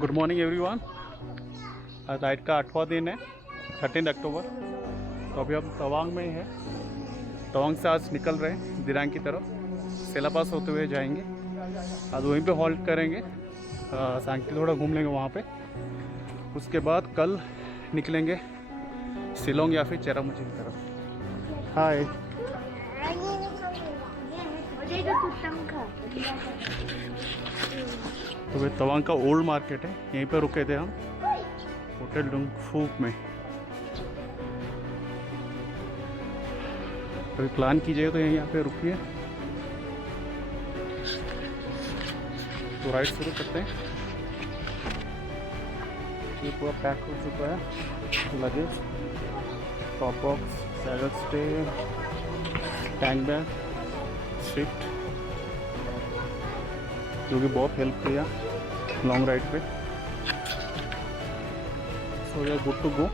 Good morning everyone. आज राइड का 8वां दिन है, 13 अक्टूबर। तो अभी हम तवांग में ही है। तवांग से आज निकल रहे हैं दिरांग की तरफ, सेला पास होते हुए जाएंगे। आज वहीं पे हॉल्ट करेंगे, सांकी थोड़ा घूम लेंगे वहाँ पे। उसके बाद कल निकलेंगे शिलोंग या फिर चेरापूंजी की तरफ। हाय। तो वे तवांग का ओल्ड मार्केट है, यहीं पे रुके थे हम होटल डुंगफूक में। कभी प्लान कीजिए तो यहाँ पे रुकिए। तो राइड शुरू करते हैं। ये पूरा पैक हो चुका है, luggage, top box, saddle stay, tank bag, swift, जो कि बहुत हेल्प किया लॉन्ग राइड पे। So we are good to go.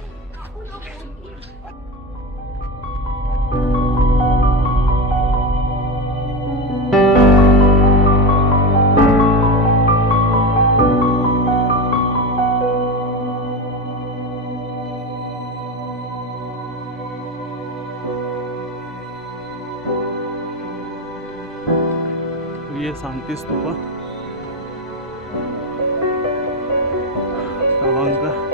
ये शांति स्तूपा तवांग का।